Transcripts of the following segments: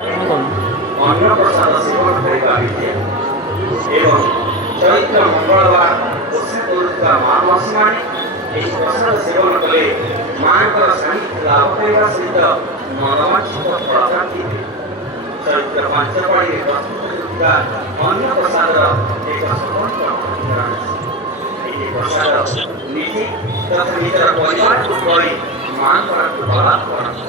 ଅନ୍ନପ୍ରସାଦ ସେବନ କରିବା ବିଧି ଏବଂ ଚୈତ୍ର ମଙ୍ଗଳବାର ଓଷା କରୁଥିବା ମା ମାଉସୀମାନେ ଏହି ପ୍ରସାଦ ସେବନ କଲେ ମାଙ୍କର ସାନ୍ନିଧ୍ୟ ଲାଭ କରିବା ସହିତ ମନୋବାଞ୍ଛିତ ଫଳ ପ୍ରାପ୍ତି ହୁଏ। ଚୈତ୍ର ପାଞ୍ଚପାଳିରେ ପ୍ରସ୍ତୁତ ହେଉଥିବା ଅନ୍ନପ୍ରସାଦର ଏକ ସ୍ୱତନ୍ତ୍ର ମହତ୍ତ୍ୱ ରହିଛି। ଏହି ପ୍ରସାଦ ନିଜେ ତଥା ନିଜର ପରିବାରକୁ ଖୁଆଇ ମାଙ୍କର କୃପା ଲାଭ କରନ୍ତି।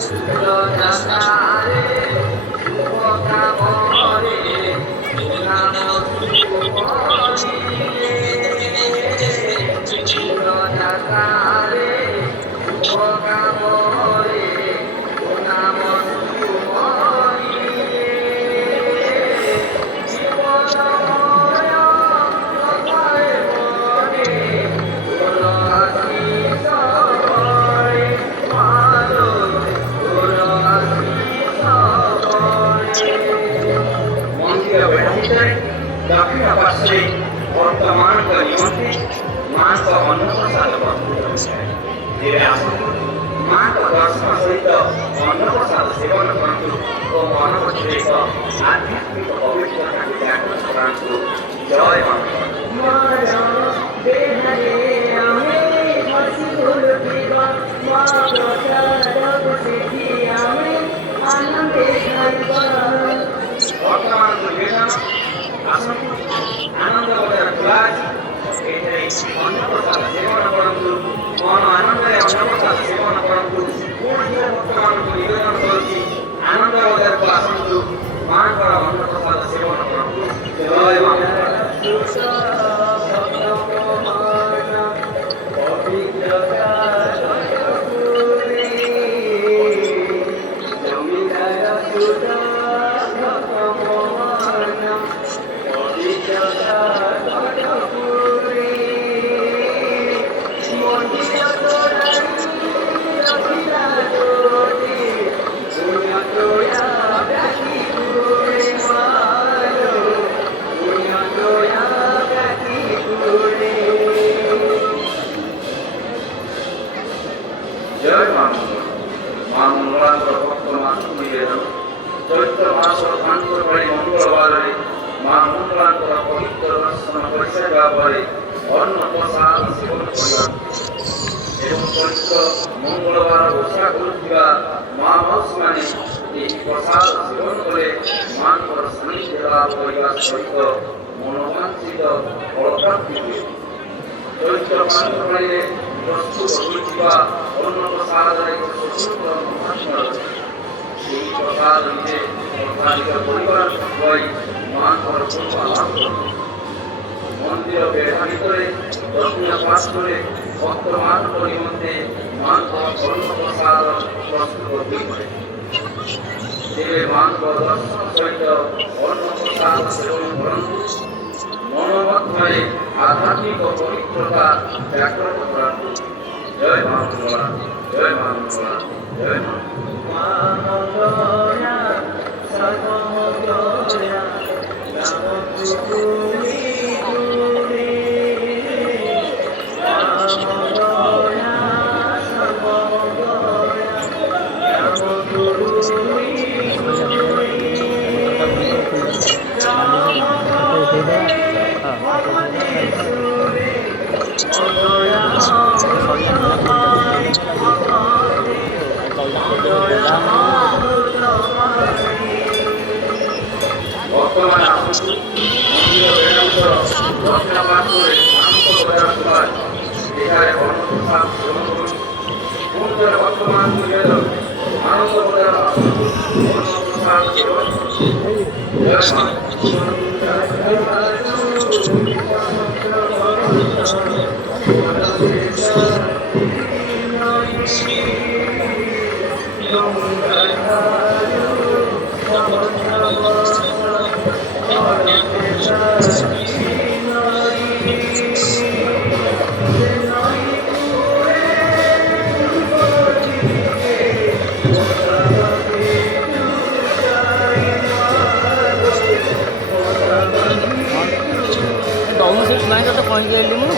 दक्षिण पार्श्वे वर्तमान निमंत्रे माँ का अन्नप्रसाद तेरे आसतु माँ का दर्शन सहित अन्नप्रसाद सेवन करतु और मन मध्य एक आध्यात्मिक पवित्रता को जागृत करातु। जय माँ। वर्तमान आनंद बजार खुला अन्नप्रसाद सेवन करूँ मन आनंद अन्नप्रसाद सेवन करूँ वर्तमान निवेदन करुच्ची आनंद बजार को आसतु माँ का अन्नप्रसाद सेवन करूँ। जय माँ। जय माँ माँ मंगलांकर भक्त मासु निवेदन चैत्र मास पांचपाड़ी मंगलवार माँ मंगलांकर पवित्र दर्शन कर सारा पर अन्न प्रसाद सेवन करवा चैत्र मंगलवार ओषा करुवा माँ माउसी मैंने प्रसाद सेवन कले माँ सान्निध्य लाभ करने सहित मनोवांछित फल प्राप्ति हुए। चैत्र पांचपाड़ी प्रस्तुत होता अन्नप्रसाद एक स्वतंत्र महात्मा रही प्रसाद निजे परिवार खुआई माँ कृपा लाभ मंदिर बेढ़ा भर दक्षिण पार्श्वे भक्तमान निमंते माँ अन्नप्रसाद प्रस्तुत होते माँ दर्शन सहित अन्नप्रसाद सेवन करते मनोमध्य आध्यात्मिक पवित्रता जागृत करातु। जय माँ मंगला जय माँ मंगला जय माँ। वर्तमान आसतु मंदिर बेढ़ांतर दक्षिण पार्श्वे आनंद बजार खुला अन्नप्रसाद सेवन करूँ पुनः वर्तमान निवेदन आनंद बजार आसतु अन्नप्रसाद सेवन जय माँ। ଡାଉନ୍ ସିଟ୍ ଲାଇନ୍ରେ ତ ପହଞ୍ଚି ଯାଇଲି ମୁଁ।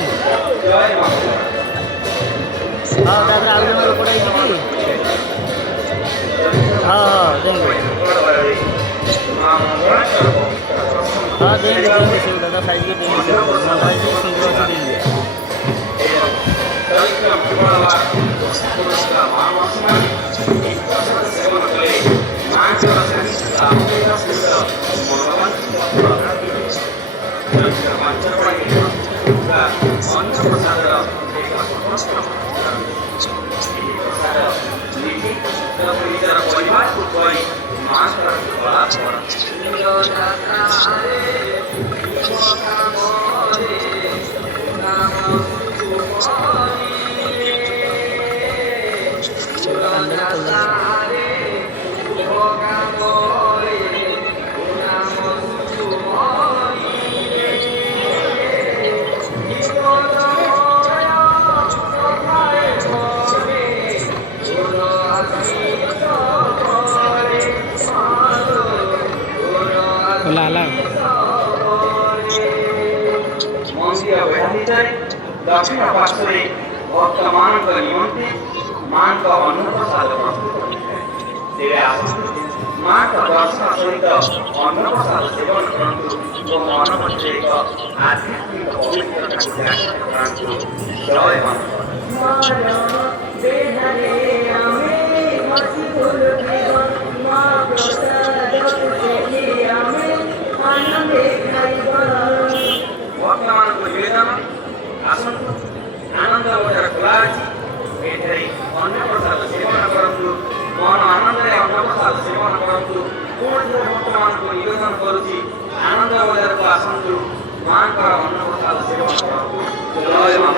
ଦେଇନି ସେ ଦାଦା ସାଇଜ୍ ଦେଇନି ସେ ଶୀଘ୍ର ଅଛି ଦେଇନି ଚୈତ୍ର ମଙ୍ଗଳବାର ପୁରସ୍କାର ମହାମାସୀ ଏହି ପ୍ରସାଦ ସେବନ କଲେ ମାଙ୍କର ସାନିଧ୍ୟ ଚୈତ୍ର ପାଞ୍ଚପଣାରେ ଅନ୍ନ ପ୍ରସାଦର ଏକ ସ୍ୱତନ୍ତ୍ର ଏହି ପ୍ରସାଦ ନୀତି ନିଜର ପରିବାରକୁ ଖୁଆଇ ମାଙ୍କର କଳା ମନ୍ଦିର ବେଢ଼ା ଭିତରେ ଦକ୍ଷିଣ ପାର୍ଶ୍ୱରେ ଭକ୍ତମାନଙ୍କ ନିମନ୍ତେ ମାଙ୍କ ଅନ୍ନପ୍ରସାଦ ପ୍ରସ୍ତୁତ ହୋଇଥାଏ। ତେବେ ଆସନ୍ତୁ ମାଙ୍କ ଦର୍ଶନ ସହିତ ଅନ୍ନପ୍ରସାଦ ସେବନ କରନ୍ତୁ ଓ ମନ ମଧ୍ୟରେ ଏକ ଆଧ୍ୟାତ୍ମିକ ପବିତ୍ରତାକୁ ଜାଗ୍ରତ କରାନ୍ତୁ। ଜୟ ମା। ଭକ୍ତମାନଙ୍କୁ ନିବେଦନ ଆସନ୍ତୁ ଆନନ୍ଦ ବଜାର ଖୋଲା ଅଛି ଏଠାରେ ଅନ୍ନପ୍ରସାଦ ସେବନ କରନ୍ତୁ ମନ ଆନନ୍ଦରେ ଅନ୍ନପ୍ରସାଦ ସେବନ କରନ୍ତୁ। ପୁଣି ଭକ୍ତମାନଙ୍କୁ ନିବେଦନ କରୁଛି ଆନନ୍ଦ ବଜାରକୁ ଆସନ୍ତୁ ମାଙ୍କର ଅନ୍ନପ୍ରସାଦ ସେବନ କରନ୍ତୁ। ଜୟ ମା।